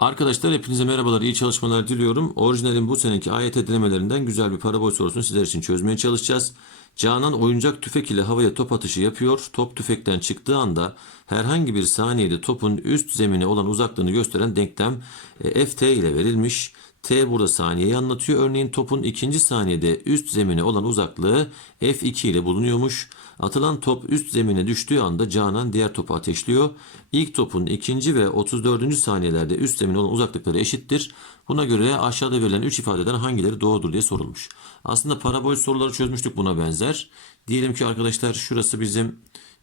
Arkadaşlar hepinize merhabalar, iyi çalışmalar diliyorum. Orijinalin bu seneki AYT denemelerinden güzel bir parabol sorusunu sizler için çözmeye çalışacağız. Canan oyuncak tüfek ile havaya top atışı yapıyor. Top tüfekten çıktığı anda herhangi bir saniyede topun üst zemine olan uzaklığını gösteren denklem e, ft ile verilmiş. T burada saniyeyi anlatıyor. Örneğin topun ikinci saniyede üst zemine olan uzaklığı F2 ile bulunuyormuş. Atılan top üst zemine düştüğü anda Canan diğer topu ateşliyor. İlk topun ikinci ve 34. saniyelerde üst zemine olan uzaklıkları eşittir. Buna göre aşağıda verilen 3 ifadeden hangileri doğrudur diye sorulmuş. Aslında parabol soruları çözmüştük buna benzer. Diyelim ki arkadaşlar şurası bizim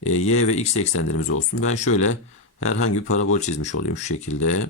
e, y ve x eksenlerimiz olsun. Ben şöyle herhangi bir parabol çizmiş olayım şu şekilde.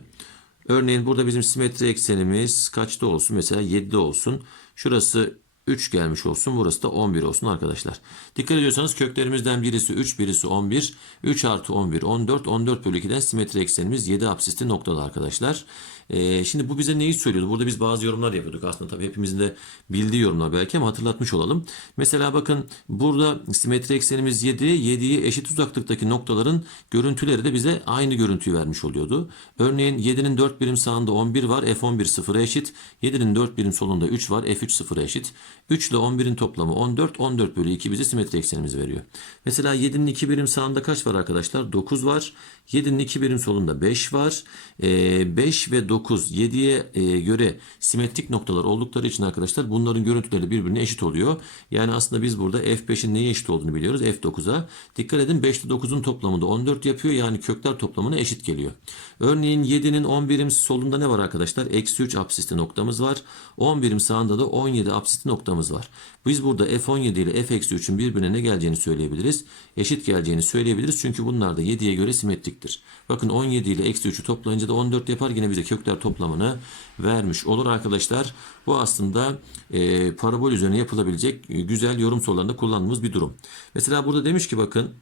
Örneğin burada bizim simetri eksenimiz kaçta olsun? Mesela 7'de olsun. Şurası 3 gelmiş olsun. Burası da 11 olsun arkadaşlar. Dikkat ediyorsanız köklerimizden birisi 3, birisi 11. 3 artı 11, 14. 14 bölü 2'den simetri eksenimiz 7 apsisli noktalı arkadaşlar. Ee, şimdi bu bize neyi söylüyordu? Burada biz bazı yorumlar yapıyorduk. Aslında tabii hepimizin de bildiği yorumlar belki ama hatırlatmış olalım. Mesela bakın burada simetri eksenimiz 7. 7'yi eşit uzaklıktaki noktaların görüntüleri de bize aynı görüntüyü vermiş oluyordu. Örneğin 7'nin 4 birim sağında 11 var. F11 sıfıra eşit. 7'nin 4 birim solunda 3 var. F3 sıfıra eşit. 3 ile 11'in toplamı 14. 14 bölü 2 bize simetri eksenimizi veriyor. Mesela 7'nin 2 birim sağında kaç var arkadaşlar? 9 var. 7'nin 2 birim solunda 5 var. Ee, 5 ve 9 7'ye e, göre simetrik noktalar oldukları için arkadaşlar bunların görüntüleri birbirine eşit oluyor. Yani aslında biz burada F5'in neye eşit olduğunu biliyoruz. F9'a. Dikkat edin 5 ile 9'un toplamı da 14 yapıyor. Yani kökler toplamına eşit geliyor. Örneğin 7'nin 10 birim solunda ne var arkadaşlar? Eksi 3 apsisli noktamız var. 10 birim sağında da 17 apsisli noktamız var. Biz burada F17 ile F-3'ün birbirine ne geleceğini söyleyebiliriz. Eşit geleceğini söyleyebiliriz. Çünkü bunlar da 7'ye göre simetriktir. Bakın 17 ile eksi 3'ü toplayınca da 14 yapar. Yine bize kökler toplamını vermiş olur arkadaşlar. Bu aslında e, parabol üzerine yapılabilecek güzel yorum sorularında kullandığımız bir durum. Mesela burada demiş ki bakın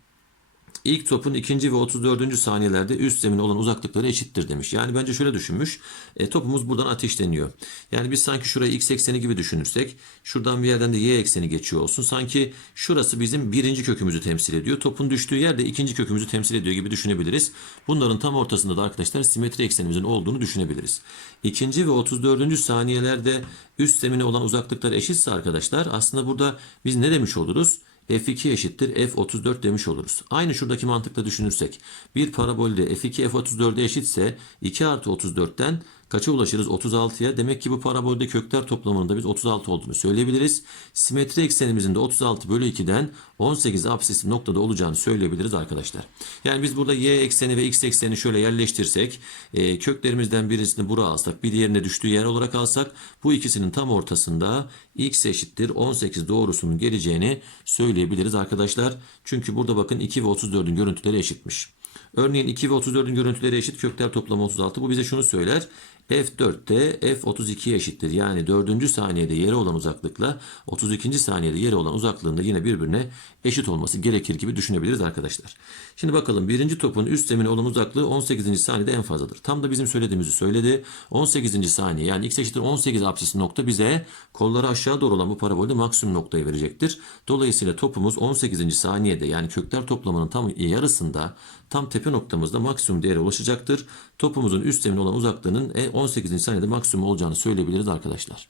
İlk topun ikinci ve 34. saniyelerde üst zemine olan uzaklıkları eşittir demiş. Yani bence şöyle düşünmüş. E, topumuz buradan ateşleniyor. Yani biz sanki şurayı x ekseni gibi düşünürsek şuradan bir yerden de y ekseni geçiyor olsun. Sanki şurası bizim birinci kökümüzü temsil ediyor. Topun düştüğü yerde ikinci kökümüzü temsil ediyor gibi düşünebiliriz. Bunların tam ortasında da arkadaşlar simetri eksenimizin olduğunu düşünebiliriz. İkinci ve 34. saniyelerde üst zemine olan uzaklıklar eşitse arkadaşlar aslında burada biz ne demiş oluruz? F2 eşittir F34 demiş oluruz. Aynı şuradaki mantıkla düşünürsek bir parabolde F2 F34'e eşitse 2 artı 34'ten kaça ulaşırız? 36'ya. Demek ki bu parabolde kökler toplamında biz 36 olduğunu söyleyebiliriz. Simetri eksenimizin de 36 bölü 2'den 18 apsisli noktada olacağını söyleyebiliriz arkadaşlar. Yani biz burada y ekseni ve x ekseni şöyle yerleştirsek e, köklerimizden birisini buraya alsak bir diğerine düştüğü yer olarak alsak bu ikisinin tam ortasında x eşittir 18 doğrusunun geleceğini söyleyebiliriz arkadaşlar. Çünkü burada bakın 2 ve 34'ün görüntüleri eşitmiş. Örneğin 2 ve 34'ün görüntüleri eşit kökler toplamı 36. Bu bize şunu söyler. F4'te F32 eşittir. Yani 4. saniyede yere olan uzaklıkla 32. saniyede yere olan uzaklığında yine birbirine eşit olması gerekir gibi düşünebiliriz arkadaşlar. Şimdi bakalım birinci topun üst zemine olan uzaklığı 18. saniyede en fazladır. Tam da bizim söylediğimizi söyledi. 18. saniye yani x eşittir 18 apsis nokta bize kolları aşağı doğru olan bu parabolde maksimum noktayı verecektir. Dolayısıyla topumuz 18. saniyede yani kökler toplamının tam yarısında tam tepe noktamızda maksimum değere ulaşacaktır. Topumuzun üst zemine olan uzaklığının 18. saniyede maksimum olacağını söyleyebiliriz arkadaşlar.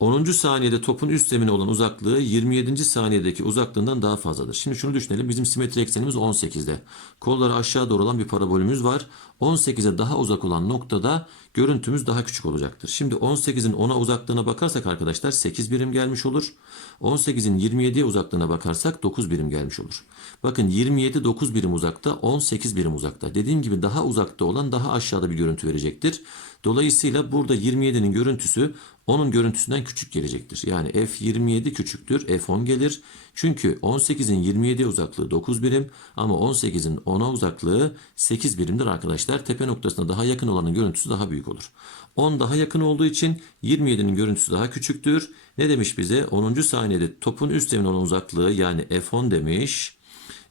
10. saniyede topun üst zemine olan uzaklığı 27. saniyedeki uzaklığından daha fazladır. Şimdi şunu düşünelim. Bizim simetri eksenimiz 18'de. Kolları aşağı doğru olan bir parabolümüz var. 18'e daha uzak olan noktada görüntümüz daha küçük olacaktır. Şimdi 18'in 10'a uzaklığına bakarsak arkadaşlar 8 birim gelmiş olur. 18'in 27'ye uzaklığına bakarsak 9 birim gelmiş olur. Bakın 27 9 birim uzakta 18 birim uzakta. Dediğim gibi daha uzakta olan daha aşağıda bir görüntü verecektir. Dolayısıyla burada 27'nin görüntüsü 10'un görüntüsünden küçük gelecektir. Yani f27 küçüktür f10 gelir. Çünkü 18'in 27'ye uzaklığı 9 birim ama 18'in 10'a uzaklığı 8 birimdir arkadaşlar. Tepe noktasına daha yakın olanın görüntüsü daha büyük olur. 10 daha yakın olduğu için 27'nin görüntüsü daha küçüktür. Ne demiş bize? 10. saniyede topun üst zemine olan uzaklığı yani f10 demiş.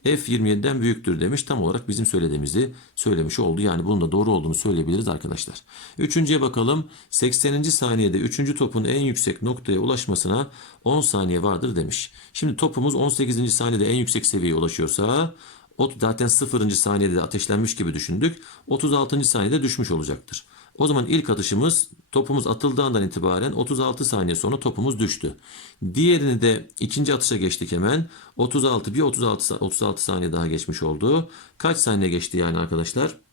F27'den büyüktür demiş. Tam olarak bizim söylediğimizi söylemiş oldu. Yani bunun da doğru olduğunu söyleyebiliriz arkadaşlar. Üçüncüye bakalım. 80. saniyede 3. topun en yüksek noktaya ulaşmasına 10 saniye vardır demiş. Şimdi topumuz 18. saniyede en yüksek seviyeye ulaşıyorsa O zaten 0. saniyede de ateşlenmiş gibi düşündük. 36. saniyede düşmüş olacaktır. O zaman ilk atışımız topumuz atıldığı andan itibaren 36 saniye sonra topumuz düştü. Diğerini de ikinci atışa geçtik hemen. 36 bir 36 sa- 36 saniye daha geçmiş oldu. Kaç saniye geçti yani arkadaşlar?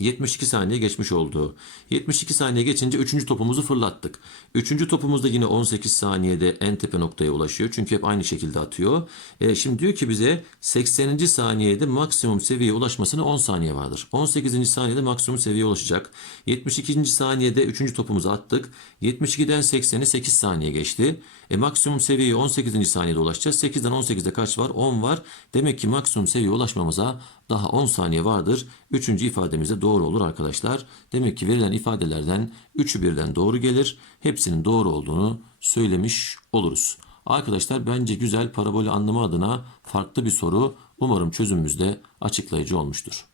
72 saniye geçmiş oldu. 72 saniye geçince 3. topumuzu fırlattık. 3. topumuz da yine 18 saniyede en tepe noktaya ulaşıyor. Çünkü hep aynı şekilde atıyor. E, şimdi diyor ki bize 80. saniyede maksimum seviyeye ulaşmasına 10 saniye vardır. 18. saniyede maksimum seviyeye ulaşacak. 72. saniyede 3. topumuzu attık. 72'den 80'e 8 saniye geçti. E, maksimum seviyeye 18. saniyede ulaşacağız. 8'den 18'de kaç var? 10 var. Demek ki maksimum seviyeye ulaşmamıza daha 10 saniye vardır. Üçüncü ifademiz de doğru olur arkadaşlar. Demek ki verilen ifadelerden üçü birden doğru gelir. Hepsinin doğru olduğunu söylemiş oluruz. Arkadaşlar bence güzel parabolü anlama adına farklı bir soru. Umarım çözümümüz de açıklayıcı olmuştur.